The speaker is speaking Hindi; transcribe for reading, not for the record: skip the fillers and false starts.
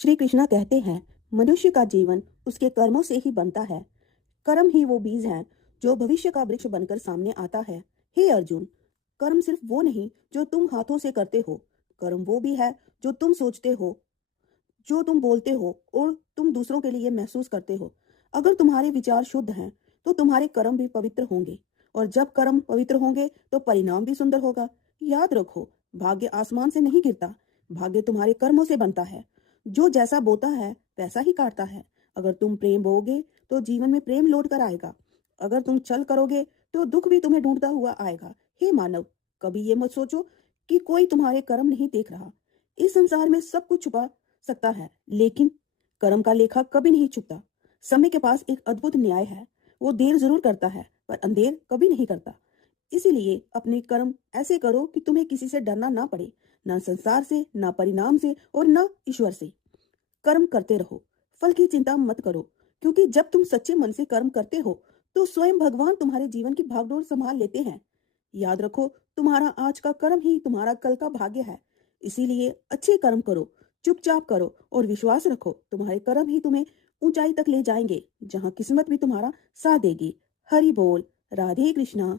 श्री कृष्णा कहते हैं, मनुष्य का जीवन उसके कर्मों से ही बनता है। कर्म ही वो बीज हैं जो भविष्य का वृक्ष बनकर सामने आता है। हे अर्जुन, कर्म सिर्फ वो नहीं जो तुम हाथों से करते हो। कर्म वो भी है जो तुम सोचते हो, जो तुम बोलते हो और तुम दूसरों के लिए महसूस करते हो। अगर तुम्हारे विचार शुद्ध हैं तो तुम्हारे कर्म भी पवित्र होंगे, और जब कर्म पवित्र होंगे तो परिणाम भी सुंदर होगा। याद रखो, भाग्य आसमान से नहीं गिरता, भाग्य तुम्हारे कर्मों से बनता है। जो जैसा बोता है वैसा ही काटता है। अगर तुम प्रेम बोओगे तो जीवन में प्रेम लौट कर आएगा। अगर तुम छल करोगे तो दुख भी तुम्हें ढूंढता हुआ आएगा। हे मानव, कभी ये मत सोचो कि कोई तुम्हारे कर्म नहीं देख रहा। इस संसार में सब कुछ छुपा सकता है, लेकिन कर्म का लेखा कभी नहीं छुपता। समय के पास एक अद्भुत न्याय है। वो देर जरूर करता है पर अंधेर कभी नहीं करता। इसीलिए अपने कर्म ऐसे करो कि तुम्हें किसी से डरना ना पड़े, ना संसार से, ना परिणाम से और ना ईश्वर से। कर्म करते रहो, फल की चिंता मत करो, क्योंकि जब तुम सच्चे मन से कर्म करते हो तो स्वयं भगवान तुम्हारे जीवन की भागदौड़ संभाल लेते हैं। याद रखो, तुम्हारा आज का कर्म ही तुम्हारा कल का भाग्य है। इसीलिए अच्छे कर्म करो, चुपचाप करो और विश्वास रखो, तुम्हारे कर्म ही तुम्हें ऊंचाई तक ले जाएंगे, जहां किस्मत भी तुम्हारा साथ देगी। हरि बोल। राधे कृष्णा।